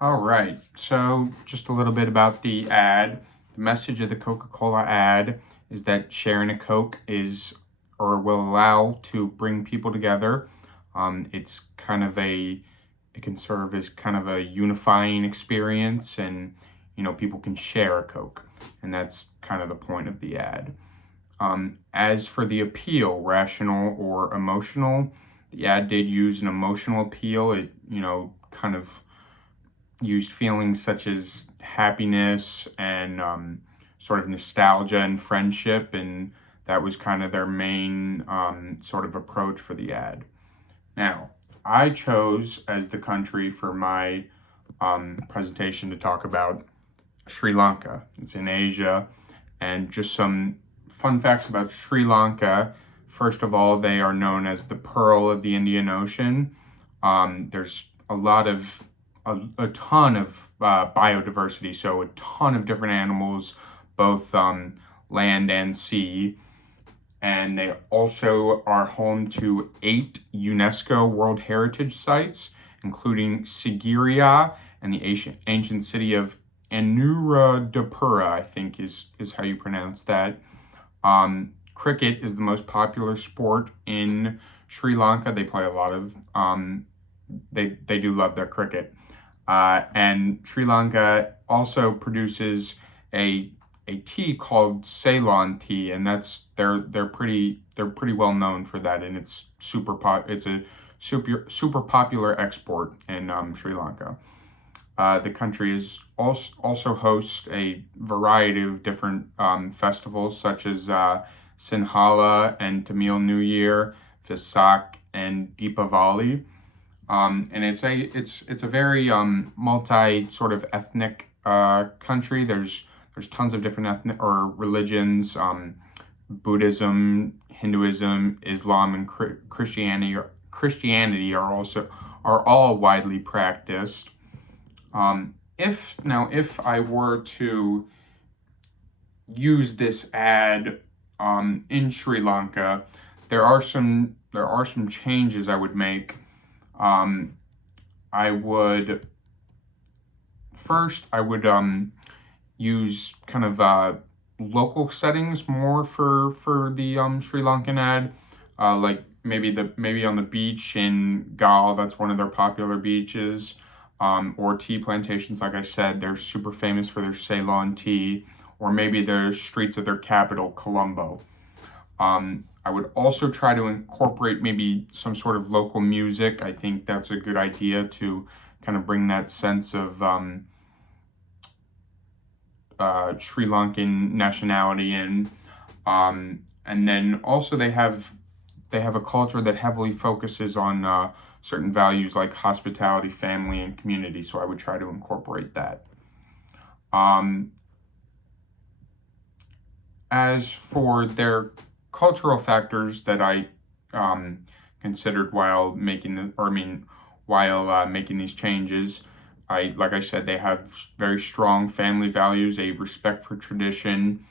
All right, so just a little bit about the ad. The message of the Coca-Cola ad is that sharing a Coke is or will allow to bring people together. It's kind of it can serve as kind of a unifying experience, and people can share a Coke, and that's kind of the point of the ad. As for the appeal, rational or emotional, the ad did use an emotional appeal. It kind of used feelings such as happiness and sort of nostalgia and friendship, and that was kind of their main sort of approach for the ad. Now, I chose as the country for my presentation to talk about Sri Lanka. It's in Asia, and just some fun facts about Sri Lanka. First of all, they are known as the Pearl of the Indian Ocean. There's a ton of biodiversity, so a ton of different animals, both land and sea. And they also are home to 8 UNESCO World Heritage Sites, including Sigiriya and the ancient city of Anuradhapura, I think is how you pronounce that. Cricket is the most popular sport in Sri Lanka. They play a lot of, they do love their cricket. And Sri Lanka also produces a tea called Ceylon tea, and they're pretty well known for that, and it's it's a super popular export in Sri Lanka. The country is also hosts a variety of different festivals such as Sinhala and Tamil New Year, Vesak, and Deepavali. And it's a very multi sort of ethnic country. There's tons of different ethnic or religions. Buddhism, Hinduism, Islam, and Christianity are all widely practiced. If I were to use this ad in Sri Lanka, there are some changes I would make. I would use kind of local settings more for the Sri Lankan ad, like maybe on the beach in Gal. That's one of their popular beaches. Or tea plantations, like I said, they're super famous for their Ceylon tea, or maybe the streets of their capital, Colombo. I would also try to incorporate maybe some sort of local music. I think that's a good idea to kind of bring that sense of Sri Lankan nationality in. And then also they have a culture that heavily focuses on certain values like hospitality, family, and community. So I would try to incorporate that. As for their cultural factors that I considered while making these changes, like I said, they have very strong family values, a respect for tradition.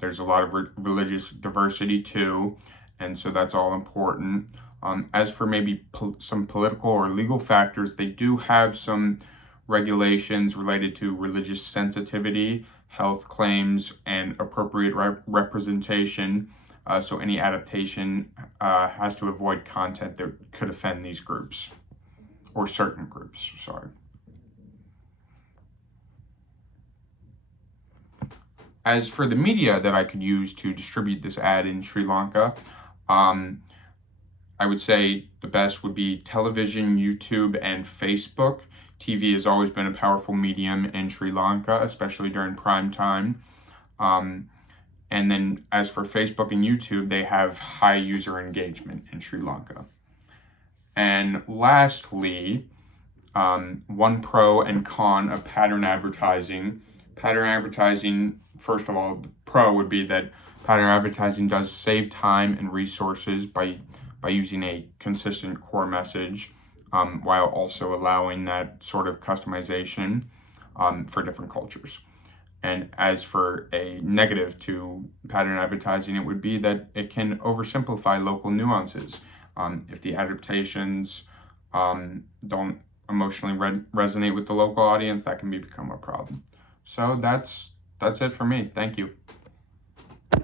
There's a lot of religious diversity too, and so that's all important. As for maybe some political or legal factors, they do have some regulations related to religious sensitivity, health claims, and appropriate representation. So any adaptation has to avoid content that could offend these groups, or certain groups, sorry. As for the media that I could use to distribute this ad in Sri Lanka, I would say the best would be television, YouTube, and Facebook. TV has always been a powerful medium in Sri Lanka, especially during prime time. And then as for Facebook and YouTube, they have high user engagement in Sri Lanka. And lastly, one pro and con of pattern advertising. Pattern advertising, first of all, the pro would be that pattern advertising does save time and resources by using a consistent core message, while also allowing that sort of customization for different cultures. And as for a negative to pattern advertising, it would be that it can oversimplify local nuances. If the adaptations don't emotionally resonate with the local audience, that can become a problem. So that's it for me. Thank you.